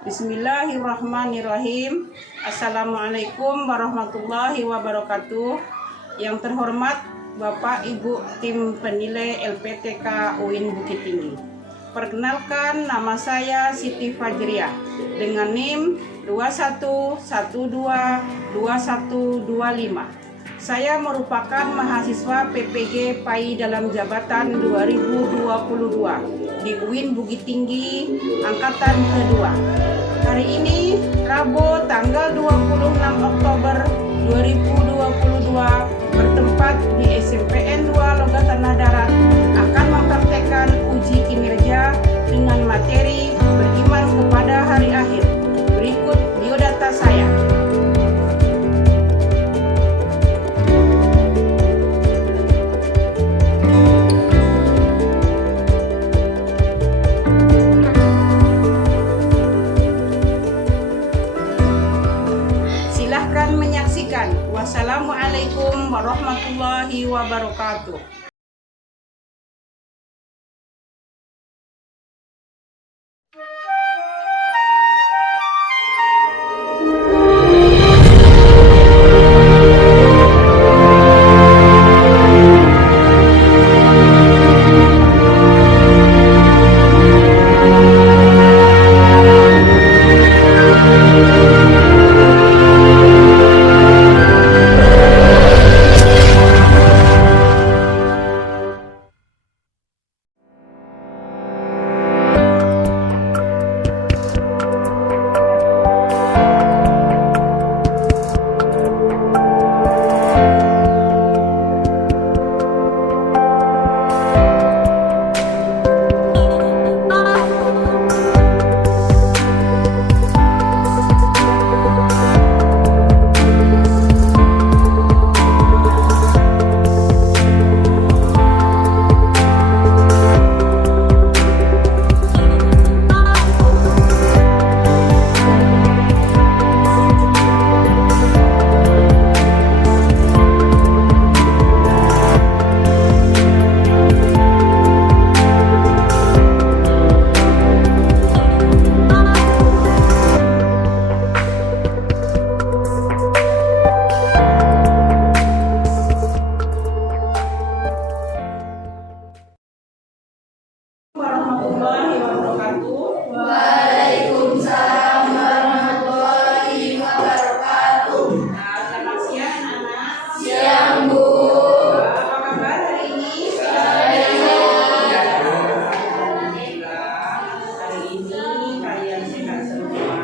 Bismillahirrahmanirrahim. Assalamualaikum warahmatullahi wabarakatuh. Yang terhormat Bapak Ibu tim penilai LPTK UIN Bukit Tinggi. Perkenalkan, nama saya Siti Fajriah dengan NIM 21122125. Saya merupakan mahasiswa PPG PAI dalam jabatan 2022 di UIN Bukit Tinggi Angkatan kedua. Hari ini Rabu tanggal 26 Oktober 2022 bertempat di SMPN 2 Logat Tanah Darat akan mempraktekkan uji kinerja dengan materi beriman kepada hari akhir. Berikut biodata saya. Silahkan menyaksikan. Wassalamualaikum warahmatullahi wabarakatuh. Warahmatullahi wabarakatuh. Waalaikumsalam warahmatullahi wabarakatuh. Selamat siang anak. Siang Bu. Apa kabar hari ini? Baik. Hari ini kalian sehat semua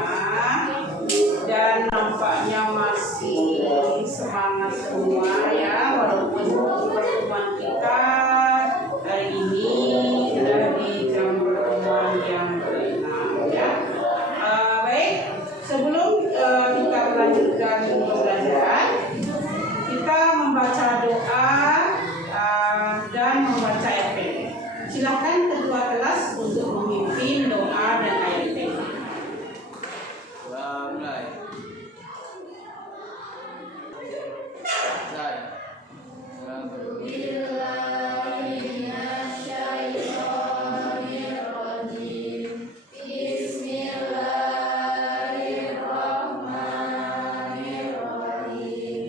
dan nampaknya masih semangat semua ya, walaupun pertemuan kita hari ini sudah di jam pertemuan yang ke-6 ya. Baik, sebelum kita melanjutkan pembelajaran, kita membaca doa dan membaca RPD. Silakan ketua kelas untuk memimpin doa dan RPD. Mulai. Bismillahirrahmanirrahim. Bismillahirrahmanirrahim.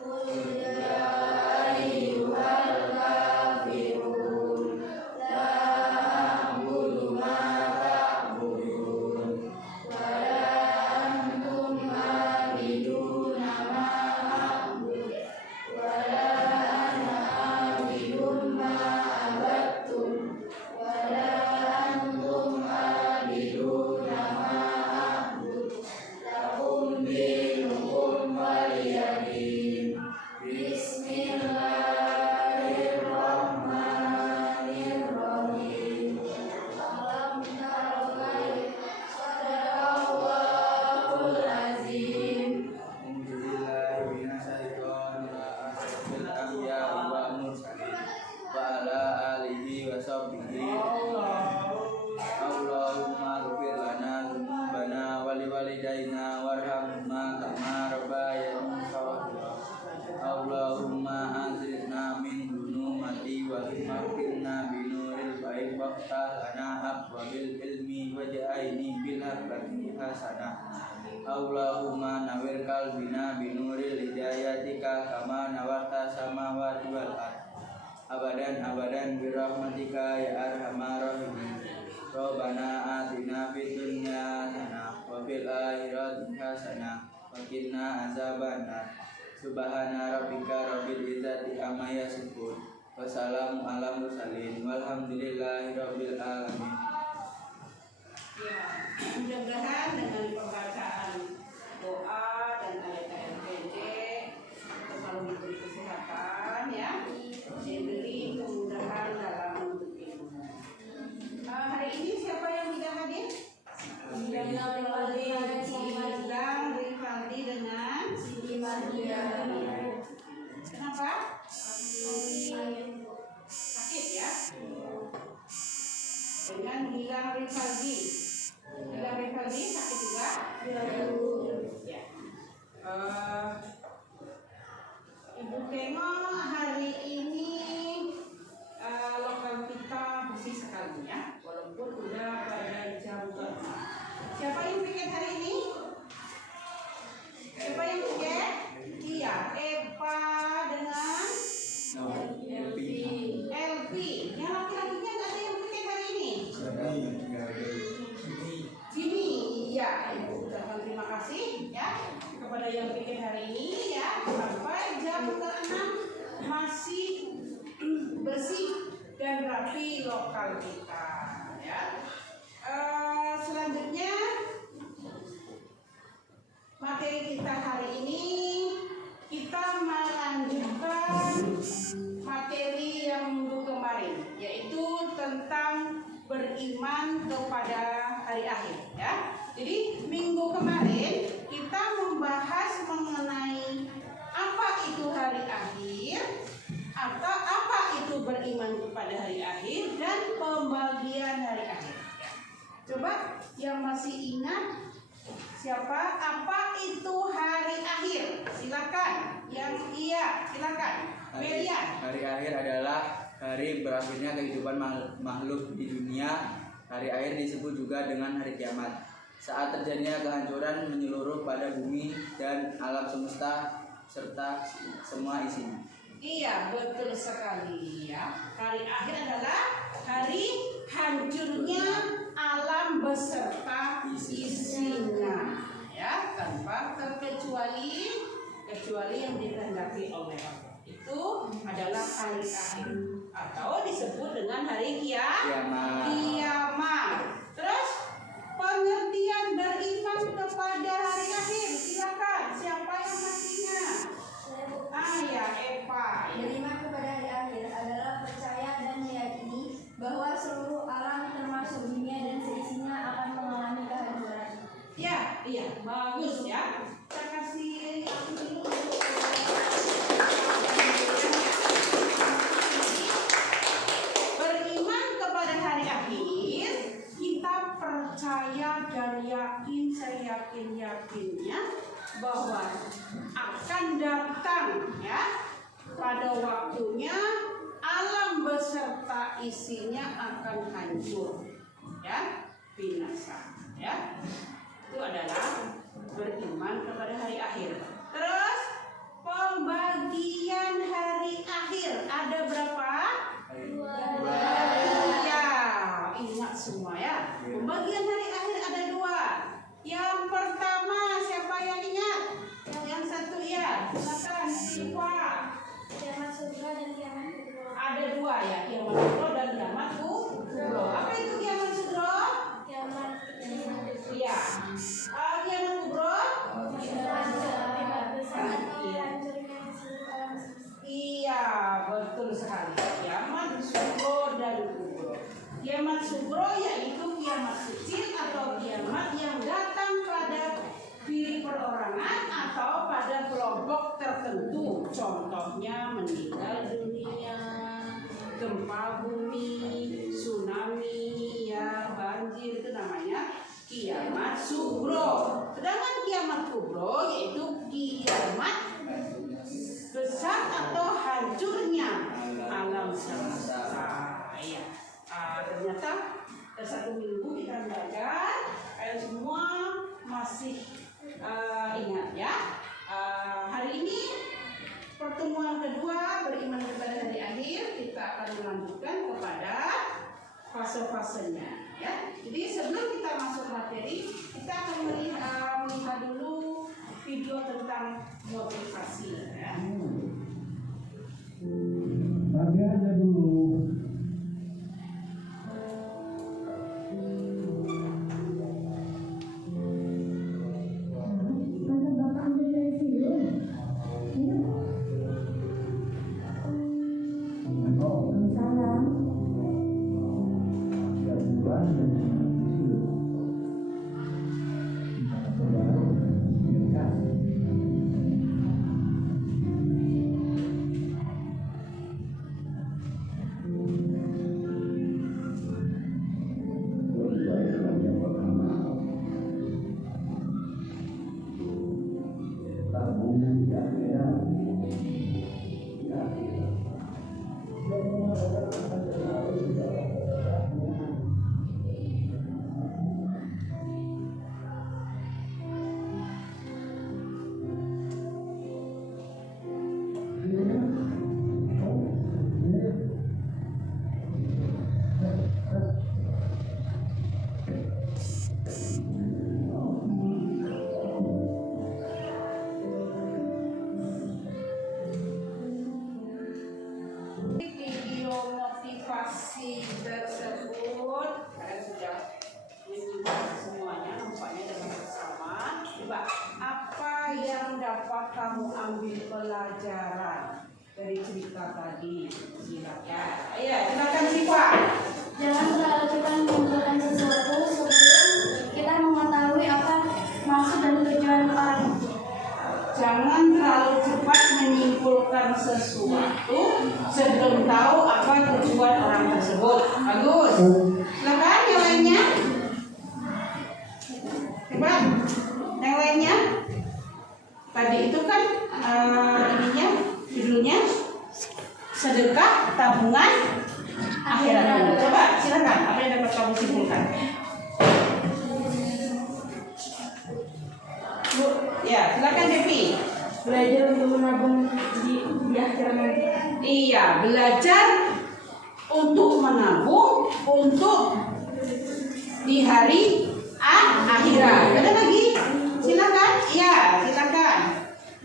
Qul ya ayyuhal kafirun la a'budu ma ta'budun wa la antum a'biduna ma a'budu wa la ana a'bidun ma abattum wa la antum a'biduna ma a'budu lakum dinukum waliyadin. Bismillahirrahmanirrahim. Alam tara kaifa sadaqallahul azim. Allahumma ghfir lana dzunubana wa liwalidayna warhamna kama rabbayana shaghira. Allahumma anzilna min dunumati wa maghfirna binuril faid waqta lana abwabil ilmi waj'alni bil haqqi hasanah. Allahumma nawwir qalbina binuril hidayatika kama nawarta samawati wal ardh. Abadan birahmatika ya arhamar rahimin. Rabbana atina fid dunya hasanah wa fil akhirati hasanah wa qina azabannar. Subhana rabbika rabbil izzati amma yasifun. Wassalamu ala mursalin walhamdulillahi rabbil alamin. Ya, mudah-mudahan dengan pembacaan doa dan ayat-ayat pendek kita selalu diberi kesehatan ya, diberi kemudahan dalam menuntut ilmu. Hari ini siapa yang tidak hadir? Gilang Rifaldi dengan Siti Madia. kenapa? Sakit ya? Dengan Gilang Rifaldi. Gilang Rifaldi sakit juga? Ya. Ibu Kemo hari ini lokal kita bersih sekali ya, walaupun udah pada jam ke-6. Siapa yang piket hari ini? Siapa yang piket? Iya, Eva dengan Elvi. Yang laki-lakinya nggak ada yang piket hari ini? Jimmy, iya. Ibu ucapkan terima kasih ya kepada yang piket hari ini ya, sampai jam ke-6 masih bersih dan rapi lokal kita ya. Selanjutnya materi kita hari ini kita melanjutkan materi yang minggu kemarin, yaitu tentang beriman kepada hari akhir ya. Jadi minggu kemarin kita membahas mengenai apa itu hari akhir atau apa itu beriman kepada hari akhir dan pembagian hari akhir. Coba yang masih ingat siapa? Apa itu hari akhir? Silakan. Yang iya, silakan. Melian. Hari akhir adalah hari berakhirnya kehidupan makhluk di dunia. Hari akhir disebut juga dengan hari kiamat. Saat terjadinya kehancuran menyeluruh pada bumi dan alam semesta serta semua isinya. Iya, betul sekali ya. Hari akhir adalah hari hancurnya alam beserta isinya ya, tanpa terkecuali yang dikehendaki oleh Allah. Itu adalah hari akhir atau disebut dengan hari kiamat. Terus pengertian beriman kepada hari akhir, silakan. Siapa yang masih ingat? Ya, Eva. Beriman kepada hari akhir adalah percaya dan meyakini bahwa seluruh alam termasuk dunia dan seisinya akan mengalami kehancuran. Ya, iya, bagus ya. Saya kasih beriman kepada hari akhir, kita percaya dan yakin, saya yakinnya bahwa akan datang ya pada waktunya alam beserta isinya akan hancur ya, binasa ya. Itu adalah beriman kepada hari akhir. Terus pembagian hari akhir ada berapa? 2. Ya, ingat semua ya. Pembagian hari akhir ada 2. Yang pertama siapa yang ingat? Yang satu ya, silakan Siva. Kiamat surga dan kiamat kubro. Ada 2 ya, kiamat kubro dan kiamat kubro. Apa itu kiamat kubro? Kiamat Iya. Kiamat kubro? Iya, betul sekali. Kiamat sugro dan kubro. Kiamat sugro yaitu kiamat kecil atau kiamat yang datang pada diri perorangan atau pada kelompok tertentu. Contohnya meninggal dunia, gempa bumi, tsunami, ya banjir, itu namanya kiamat sugro. Sedangkan kiamat kubro yaitu kiamat besar atau hancurnya alam semesta. Ya. Ternyata satu minggu kita belajar, kalian semua masih ingat ya, hari ini pertemuan kedua beriman kepada hari akhir, kita akan melanjutkan kepada fase-fasenya ya. Jadi sebelum kita masuk materi, kita akan melihat dulu video tentang motivasi ya. Bagiannya dulu. Video motivasi tersebut kalian sudah menyimak semuanya, nampaknya dengan bersama. Coba, apa yang dapat kamu ambil pelajaran dari cerita tadi? Silakan. Ayo, silakan Siva. Jangan terlalu cepat mengumpulkan sesuatu sebelum kita mengetahui apa maksud dan tujuan orang. Jangan terlalu cepat menyimpulkan sesuatu sebelum tahu apa tujuan orang tersebut. Bagus. Silakan yang lainnya. Coba yang lainnya. Tadi itu kan judulnya sedekah tabungan akhirat. Coba silakan, apa yang dapat kamu simpulkan? Bu, ya silakan Devi. Belajar untuk menabung di akhirat nanti. Iya, belajar untuk menabung untuk di hari akhirat. Ada lagi? Silakan. Iya, silakan.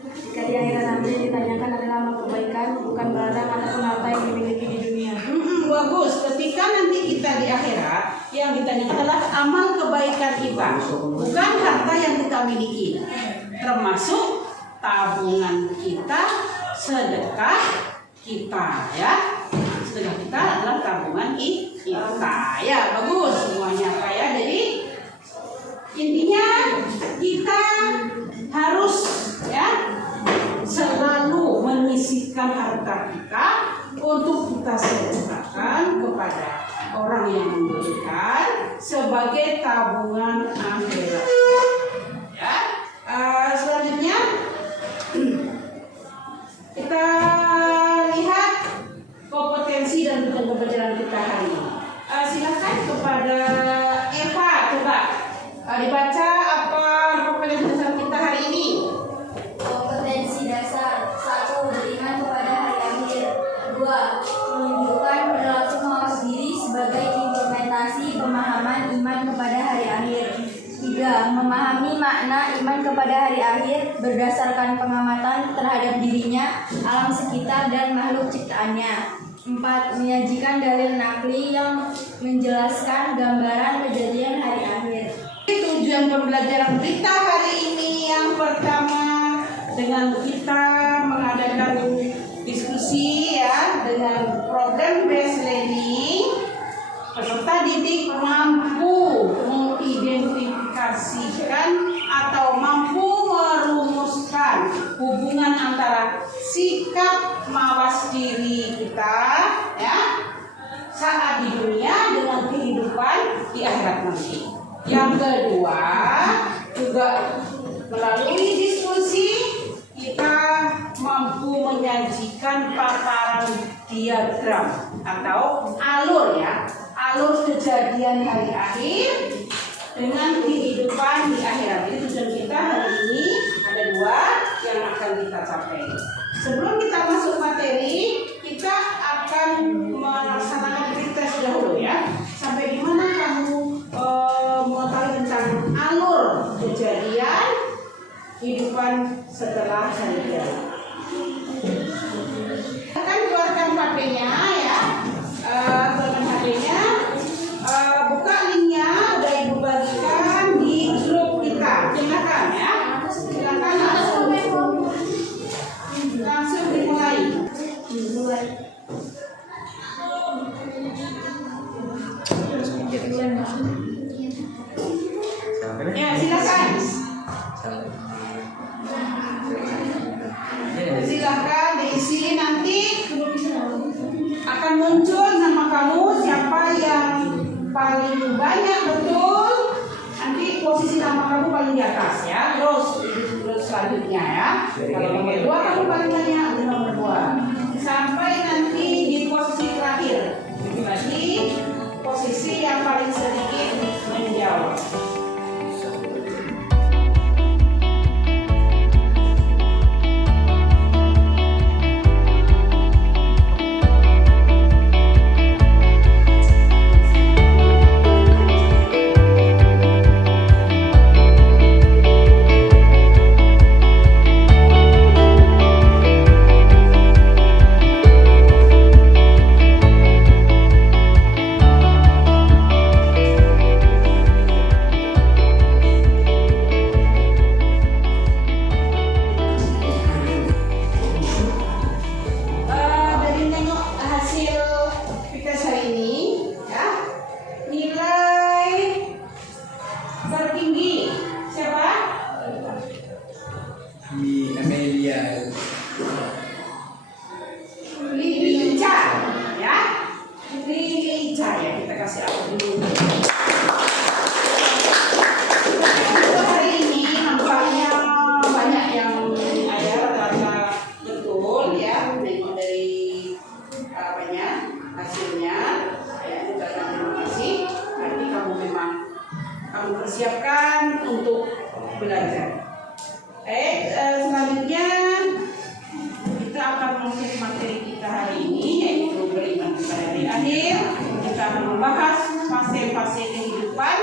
Jika di akhirat nanti ditanyakan adalah amal kebaikan, bukan barang ataupun harta yang dimiliki di dunia. Bagus. Ketika nanti kita di akhirat, yang ditanyakan adalah amal kebaikan kita, bukan harta yang kita miliki, termasuk tabungan kita, sedekah kita ya. Sedekah kita adalah tabungan kita ya. Bagus semuanya Pak ya. Jadi intinya kita harus ya selalu menyisihkan harta kita untuk kita sedekahkan kepada orang yang membutuhkan sebagai tabungan akhirat ya. Selanjutnya kita lihat kompetensi dan pembelajaran kita hari ini. Silakan kepada Eva, coba dibaca apa kompetensi dasar kita hari ini. Kompetensi dasar: 1. Beriman kepada hari akhir. 2. Menunjukkan perilaku mawas diri sebagai implementasi pemahaman iman kepada hari akhir. 3. Memahami makna iman kepada hari akhir berdasarkan pengamatan terhadap dirinya, alam sekitar, dan makhluk ciptaannya. 4. Menyajikan dalil nakli yang menjelaskan gambaran kejadian hari akhir. Tujuan pembelajaran kita hari ini yang pertama dengan kita mengadakan diskusi ya dengan problem based learning, peserta didik mampu mengidentifikasikan atau mampu merumuskan hubungan antara sikap mawas diri kita ya saat di dunia dengan kehidupan di akhirat nanti. Yang kedua juga melalui diskusi kita mampu menyajikan paparan diagram atau alur ya, alur kejadian hari akhir dengan kehidupan di akhirat. Itu capai. Sebelum kita masuk materi, kita akan melaksanakan pretest dahulu ya. Sampai di mana kamu mengetahui tentang alur kejadian kehidupan setelah hari kiamat. Akan keluarkan HP-nya ya, keluarkan HP-nya, buka linknya, udah ibu bagikan di grup kita. Silakan ya, silakan langsung dimulai. Ya silakan. Silakan diisi, nanti akan muncul nama kamu, siapa yang paling banyak betul, nanti posisi nama kamu paling di atas ya. Terus selanjutnya ya, kalau nomor 2 kamu paling banyak di nomor 2 sampai nanti di posisi terakhir, berarti posisi yang paling sedikit menjawab. Persiapkan untuk belajar. Selanjutnya kita akan memasuki materi kita hari ini, yaitu beriman kepada hari akhir. Kita akan membahas fase-fase kehidupan.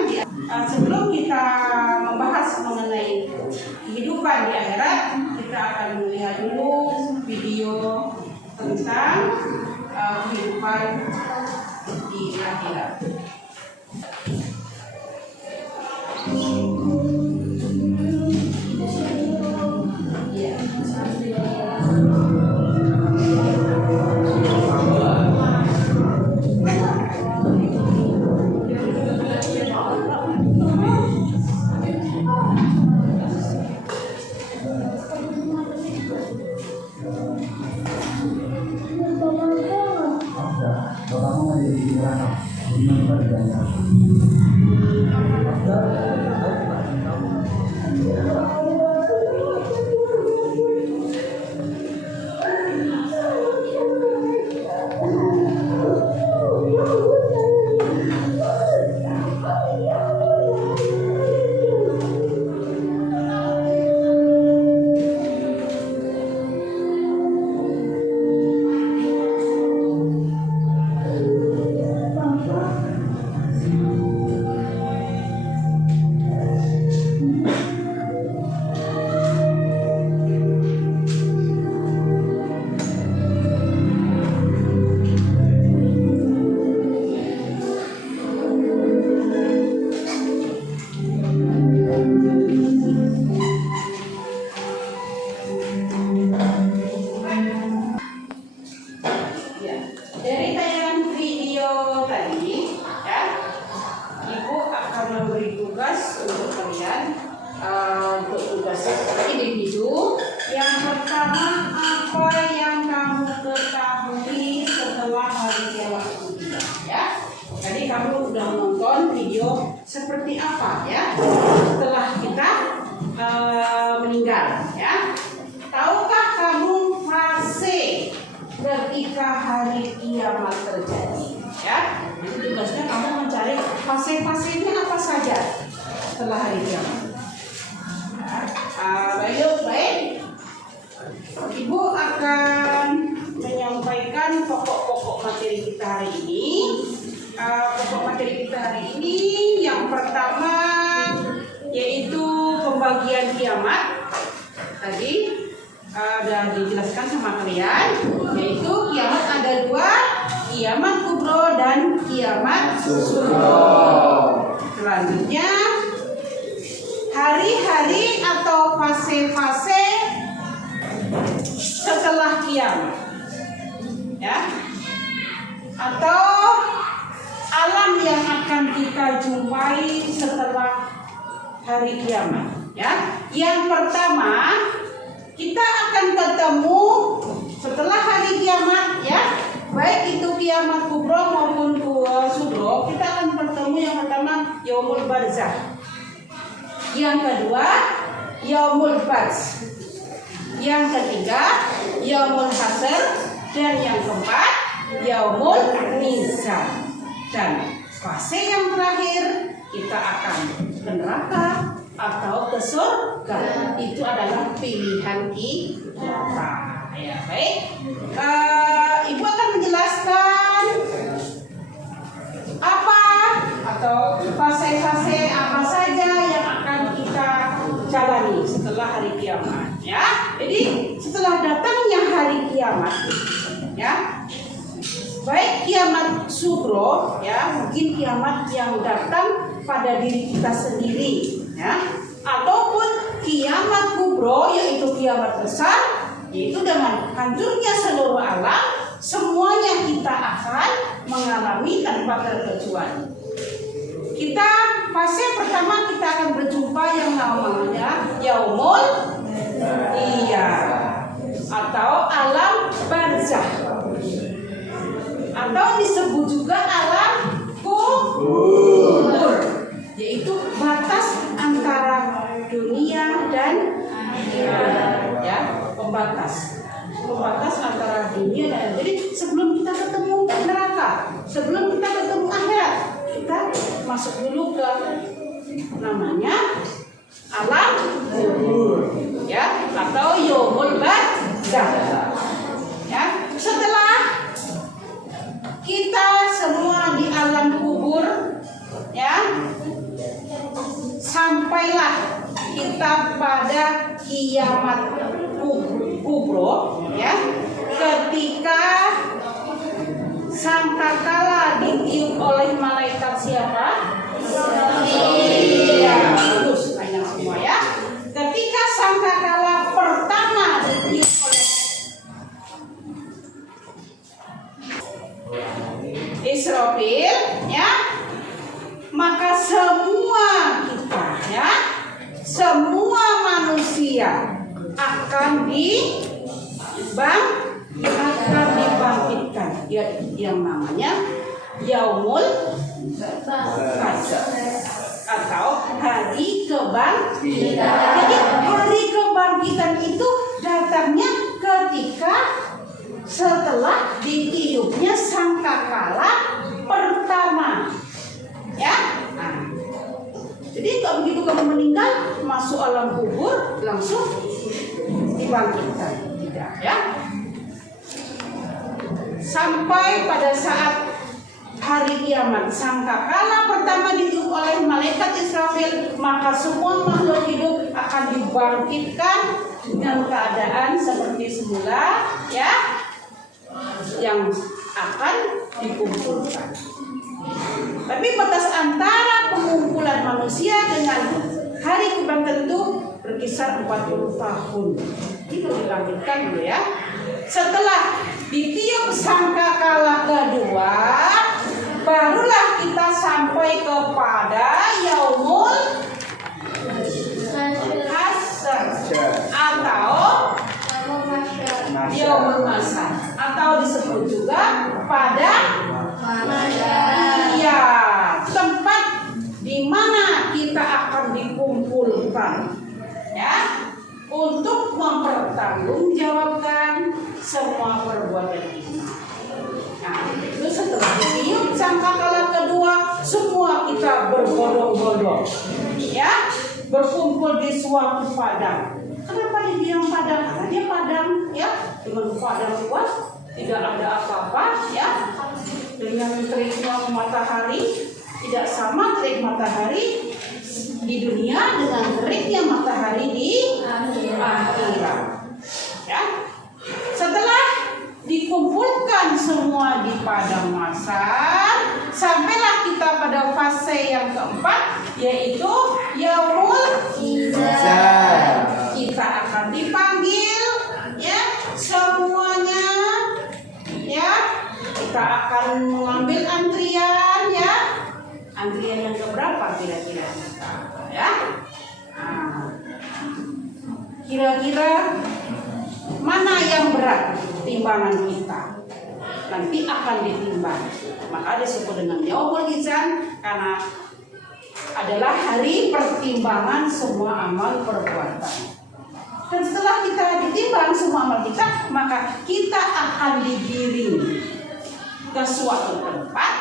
Sebelum kita membahas mengenai kehidupan di akhirat, kita akan melihat dulu video tentang kehidupan di akhirat. individu. Yang pertama, apa yang kamu ketahui setelah hari kiamat itu tiba, ya. Tadi kamu sudah menonton video seperti apa, ya, setelah kita meninggal, ya. Tahukah kamu fase ketika hari kiamat terjadi, ya? Jadi tugasnya kamu mencari fase-fasenya apa saja setelah hari kiamat. Baik. pembagian kiamat tadi sudah dijelaskan sama kalian, yaitu kiamat ada dua, kiamat kubro dan kiamat sugro. Selanjutnya hari-hari atau fase-fase setelah kiamat, ya, atau alam yang akan kita jumpai setelah hari kiamat, ya. Yang pertama, kita akan ketemu setelah hari kiamat, ya, baik itu kiamat kubro maupun sugro. Kita akan bertemu yang pertama yaumul barzah, yang kedua yaumul bats, yang ketiga yaumul hasr, dan yang keempat yaumul mizan. Dan fase yang terakhir kita akan ke neraka atau ke surga. Itu adalah pilihan kita. Ya, baik. Ibu akan menjelaskan apa atau fase-fase apa saja yang akan kita jalani setelah hari kiamat. Ya, jadi setelah datangnya hari kiamat, ya, baik kiamat sugro, ya, mungkin kiamat yang datang pada diri kita sendiri, ya, ataupun kiamat kubro, yaitu kiamat besar, yaitu dengan hancurnya seluruh alam, semuanya kita akan mengalami tanpa terkecuali. Kita fase pertama kita akan berjumpa yang namanya yaumul atau alam barzah, atau disebut juga alam kubur, yaitu batas antara dunia dan akhirat, ya, pembatas antara dunia dan, jadi sebelum kita ketemu neraka, sebelum kita ketemu akhirat, kita masuk dulu ke namanya alam kubur, ya, atau yaumul barzah, ya. Setelah kita semua di alam kubur, ya, sampailah kita pada kiamat kubro, ya, ketika sangkakala ditiup oleh malaikat siapa? Iya, bagus, tanya semua, ya. Ketika sangkakala pertama ditiup oleh Israfil, ya, maka semua kita, ya, semua manusia akan dibangkitkan, ya, yang namanya yaumul bats atau hari kebangkitan. Jadi hari kebangkitan itu datangnya ketika setelah ditiupnya sangkakala pertama, ya. Nah, jadi kalau begitu kamu meninggal masuk alam kubur langsung dibangkitkan, tidak, ya. Sampai pada saat hari kiamat sangkakala pertama ditiup oleh malaikat Israfil, maka semua makhluk hidup akan dibangkitkan dengan keadaan seperti semula, ya, yang akan dikumpulkan. Tapi batas antara pengumpulan manusia dengan hari kebangkitan itu berkisar 40 tahun. Itu dilanjutkan dulu, ya. Setelah ditiup sangkakala kedua, barulah kita sampai kepada yaumul hasr atau yaumul masar, atau disebut juga pada tempat di mana kita akan dikumpulkan, ya, untuk mempertanggungjawabkan semua perbuatan kita. Nah, itu setelah ditiup sangkakala kedua, semua kita berbondong-bondong, ya, berkumpul di suatu padang. Kenapa dibilang padang? Karena dia padang, ya, dengan padang luas, tidak ada apa-apa, ya, dengan teriknya matahari, tidak sama terik matahari di dunia dengan teriknya matahari yang keempat yaitu yaumul Izar. kita akan dipanggil ya semuanya ya, kita akan mengambil antrian ya, antrian yang keberapa kira-kira ya. Nah, kira-kira mana yang berat timbangan kita nanti akan ditimbang, maka disebut dengan yaumul mizan karena adalah hari pertimbangan semua amal perbuatan. Dan setelah kita ditimbang semua amal kita, maka kita akan digiring ke suatu tempat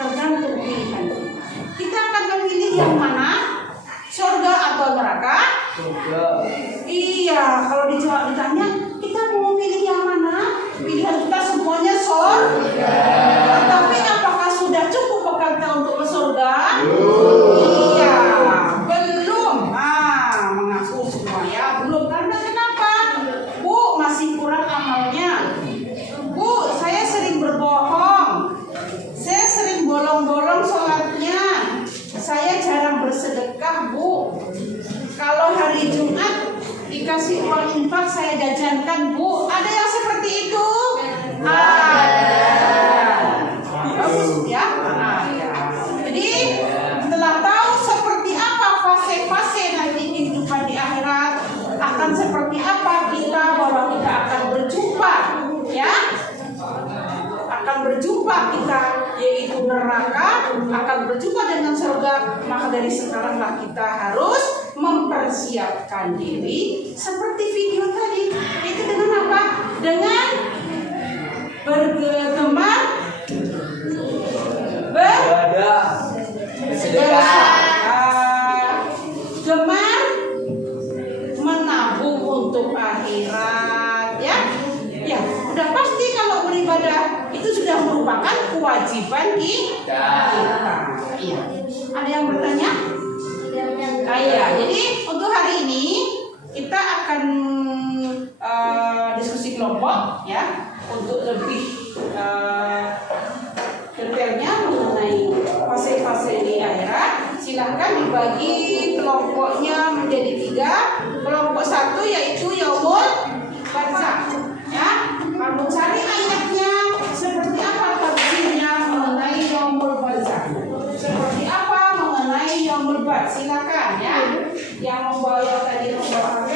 tergantung pilihan kita. Kita akan memilih yang mana, surga atau neraka? Surga. Iya, kalau dijawab ditanya, kita mau pilih yang mana? Pilihan kita semuanya surga. Tapi apakah sudah cukup bekal kita untuk ke surga? Iya, belum. Mengaku semua ya, belum. Karena kenapa? Bu, masih kurang amalnya. Bu, saya sering berbohong. Saya sering bolong-bolong sholatnya. Saya jarang bersedekah, Bu. Kalau hari Jumat dikasih uang infak saya jajankan, Bu. Ada yang seperti itu? Ada. Bagus ya? Ada. Jadi setelah tahu seperti apa fase-fase nanti kehidupan di akhirat, akan seperti apa kita, bahwa kita akan berjumpa ya, akan berjumpa kita yaitu neraka, akan berjumpa dengan surga, maka dari sekaranglah kita harus mempersiapkan diri seperti video tadi. Itu dengan apa? Dengan bergemar gemar menabung untuk akhirat ya. Ya, udah pasti kalau beribadah itu sudah merupakan kewajiban kita. Iya. Ada yang bertanya? Iya. Jadi untuk hari ini kita akan diskusi kelompok ya untuk lebih detailnya mengenai fase-fase di akhirat. Silahkan dibagi kelompoknya menjadi 3. Kelompok 1 yaitu yaumul barzakh ya. Kamu cari ayatnya seperti apa tafsirnya mengenai yaumul barzakh, seperti apa mengenai yaumul barzakh. Silakan ya, yang membawa tadi membawa HP,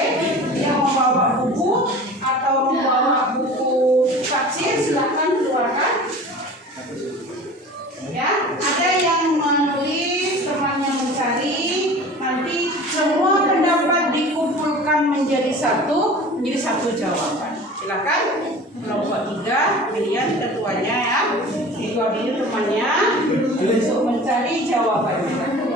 yang membawa buku atau membawa buku tafsir silakan keluarkan ya. Ada yang menulis, temannya mencari, nanti semua pendapat dikumpulkan menjadi satu jawaban. Silakan kelompok 3, pilihan ketuanya ya, ketua ini temannya untuk mencari jawabannya.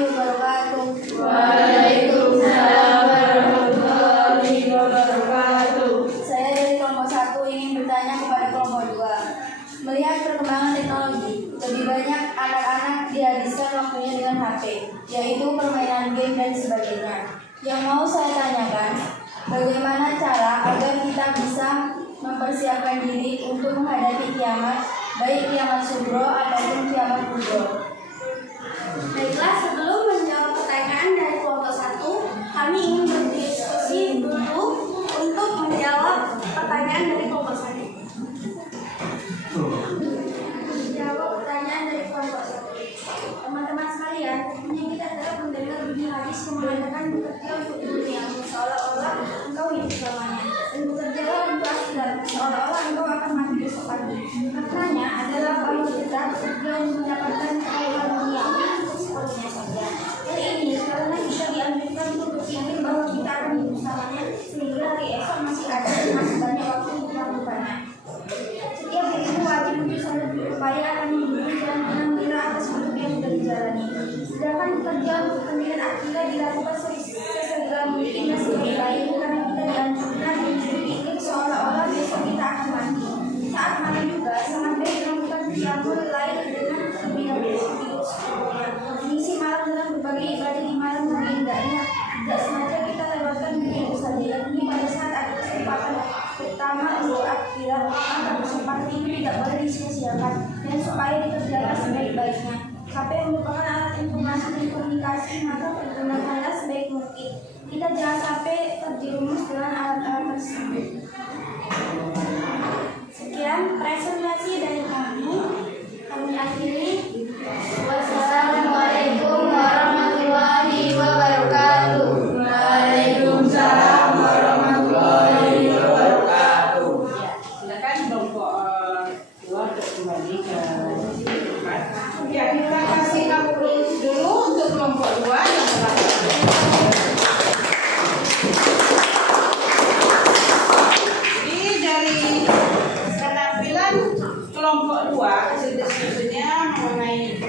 wabarakatuh. Waalaikumsalam warahmatullahi wabarakatuh. Saya dari kelompok 1 ingin bertanya kepada kelompok 2. Melihat perkembangan teknologi, lebih banyak anak-anak dihabiskan waktunya dengan HP, yaitu permainan game dan sebagainya. Yang mau saya tanyakan, bagaimana cara agar kita bisa mempersiapkan diri untuk menghadapi kiamat, baik kiamat sugro ataupun kiamat kubro? Baiklah, sebelum menjawab pertanyaan dari kelompok 1, kami ingin berdiskusi dulu untuk menjawab pertanyaan dari kelompok 1. Menjawab pertanyaan dari kelompok 1. Teman-teman sekalian, tentunya kita tetap mendengar bunyi hadis yang mengatakan bekerja untuk dunia, seolah-olah engkau hidup selamanya, dan bekerjalah untuk akhirat, seolah-olah engkau akan mati besok pagi. Maknanya adalah kalau kita bekerja untuk mendapatkan kekayaan dunia untuk sepenuhnya saja. Hal ini karena kita dianjurkan untuk berpikir bahwa kita akan hidup selamanya, sehingga hari esok masih ada dan masih banyak waktu untuk melakukannya. Setiap dirimu wajib untuk selalu berupaya akan menghubungi jalan mengira atas hidup yang sudah dijalani. Sedangkan pekerjaan untuk kepentingan akhirat dilakukan sesegera mungkin dan sebaik-baik karena kita dianjurkan untuk berpikir seolah-olah besok kita akan mati. Saat malam juga sangat baik melakukan qiyamul lail dengan lebih hidup sebelumnya. Mengisi malam dengan berbagai ibadah di malam lebih hendaknya tidak sengaja kita lewatkan begitu saja. Yakni pada saat ada kesempatan pertama untuk akhirat, maka kesempatan ini tidak boleh disia-siakan dan supaya dikerjakan sebaik-baiknya. HP merupakan alat informasi dan komunikasi, maka pergunakanlah sebaik mungkin. Kita jangan sampai terjerumus dengan alat-alat tersebut. Sekian presentasi dari kami. Kami akhiri. Wassalamualaikum warahmatullahi wabarakatuh. Waalaikumsalam warahmatullahi wabarakatuh. Silakan kelompok 2 untuk kembali ke tempat. Ya, kita kasih aplaus dulu untuk kelompok 2 yang telah Jadi dari penampilan kelompok 2 hasil diskusinya mengenai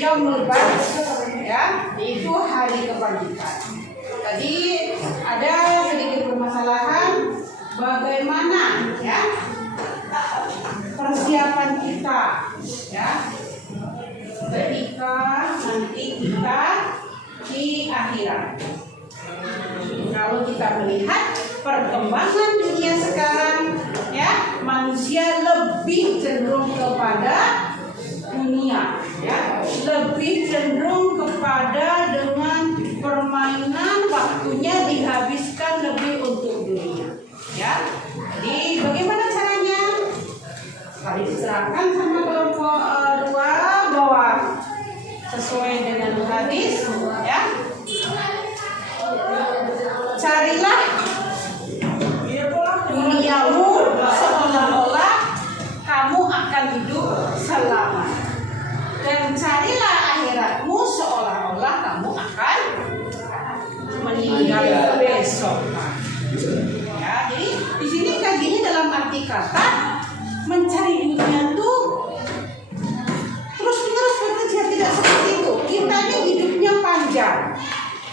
Yaumul Ba'ts, ya, yaitu hari kebangkitan. Tadi ada sedikit permasalahan bagaimana, ya, persiapan kita, ya, ketika nanti kita di akhirat. Kalau kita melihat perkembangan dunia sekarang, ya, manusia lebih cenderung kepada dunia, ya, lebih cenderung kepada dengan permainan, waktunya dihabiskan lebih untuk dunia, ya. Jadi bagaimana caranya? Tadi diserahkan sama kelompok 2 bahwa sesuai dengan hadis, ya, carilah duniamu seolah-olah kamu akan hidup selama, dan carilah akhiratmu seolah-olah kamu akan meninggal besok. Ya, jadi di sini kajiannya dalam arti kata mencari dunia tuh terus menerus bekerja, tidak seperti itu. Kita ini hidupnya panjang.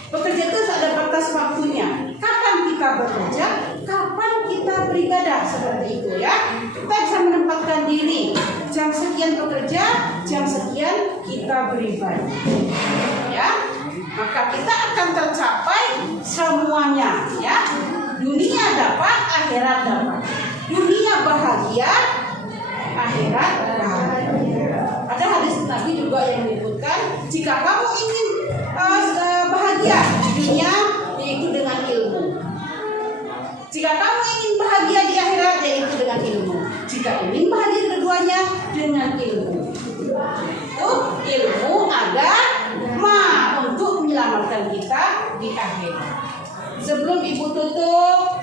Bekerja itu ada batas waktunya. Kapan kita bekerja, kapan kita beribadah, seperti itu, ya. Kita bisa menempatkan diri. Jam sekian bekerja, jam sekian kita beribadah. Ya. Maka kita akan tercapai semuanya, ya. Dunia dapat, akhirat dapat. Dunia bahagia, akhirat bahagia. Ada hadis Nabi juga yang menyebutkan, jika kamu ingin bahagia di dunia, yaitu dengan ilmu. Jika kamu ingin bahagia di akhirat, yaitu dengan ilmu. Jika ingin bahagia keduanya, dengan ilmu. Itu ilmu agama untuk menyelamatkan kita di akhirat. Sebelum Ibu tutup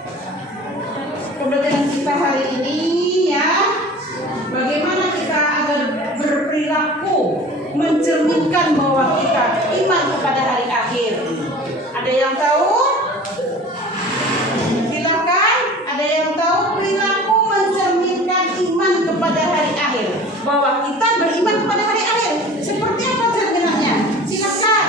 pembelajaran kita hari ini, ya, bagaimana kita agar berperilaku mencerminkan bahwa kita iman kepada hari akhir. Ada yang tahu? Silakan. Ada yang tahu perilaku mencerminkan iman kepada hari akhir? Bahwa kita beriman kepada hari akhir. Seperti apa cerminannya? Silakan.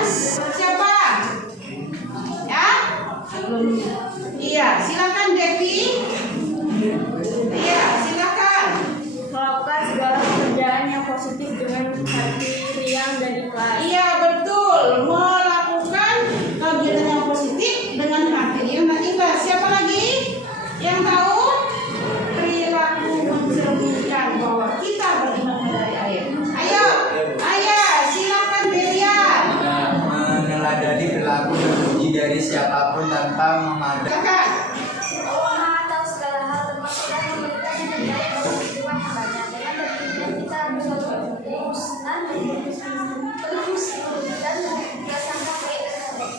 Iya betul, melakukan kegiatan yang positif dengan hati yang ikhlas. Siapa lagi yang tahu? Perilaku mencerminkan bahwa kita beriman dari air. Ayo, silakan Delia. Meneladani perilaku terpuji dari siapapun tanpa memandang. Silakan. Allah tahu segala hal termasuk dan memberikan hidayah bagi kehidupan hambanya. Dengan demikian kita harus selalu terus dan prasangka baik terhadap.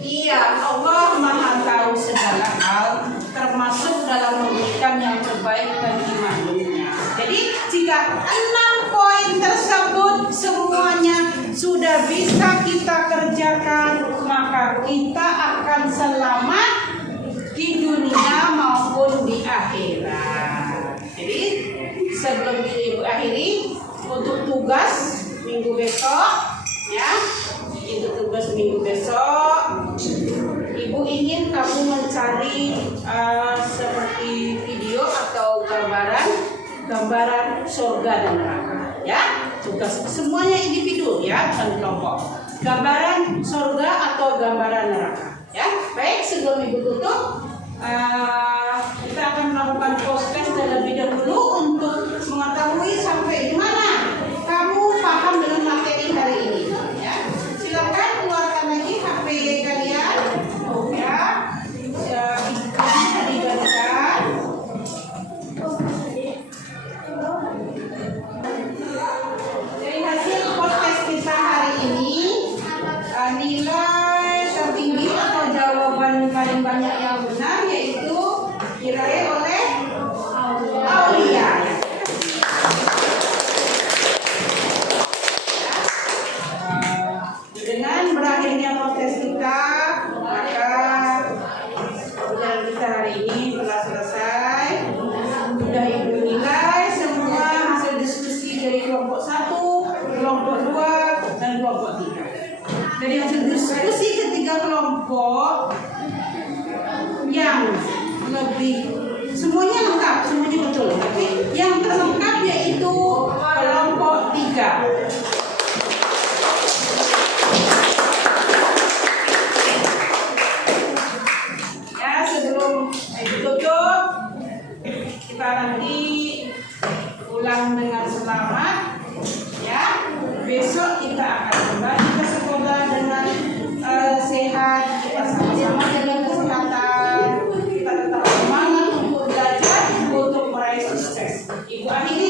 Iya, Allah Maha tahu segala hal, termasuk dalam memberikan yang terbaik bagi makhluknya. Jadi jika 6 poin tersebut semuanya sudah bisa kita kerjakan, maka kita akan selamat di dunia maupun di akhirat. Jadi sebelum Ibu akhiri, untuk tugas minggu besok, ya, itu tugas minggu besok. Ibu ingin kamu mencari seperti video atau gambaran surga dan neraka, ya. Tugas semuanya individu, ya, bukan kelompok. Gambaran surga atau gambaran neraka, ya. Baik, sebelum Ibu tutup, kita akan melakukan podcast terlebih dahulu untuk mengetahui sampai di mana kamu paham dengan materi hari ini, ya. Silakan keluarkan lagi HP kalian, ya. Bisa digantikan. Dari hasil podcast kita hari ini, nilai tertinggi atau jawaban paling banyak yang benar yaitu diraih oleh Aulia. Dengan berakhirnya podcast kita, maka pelajaran kita hari ini telah selesai. Sudah Ibu nilai semua hasil diskusi dari kelompok 1, kelompok 2, dan kelompok 3. Dari hasil diskusi ketiga kelompok yang lebih semuanya lengkap, semuanya betul, tapi yang terlengkap yaitu kelompok 3. Ya, sebelum ditutup, kita nanti ulang dengan selamat, ya. Besok kita akan kembali ke sekolah dengan sehat, kita sama-sama jaga kesehatan, kita tetap semangat untuk belajar untuk meraih sukses. Ibu akhiri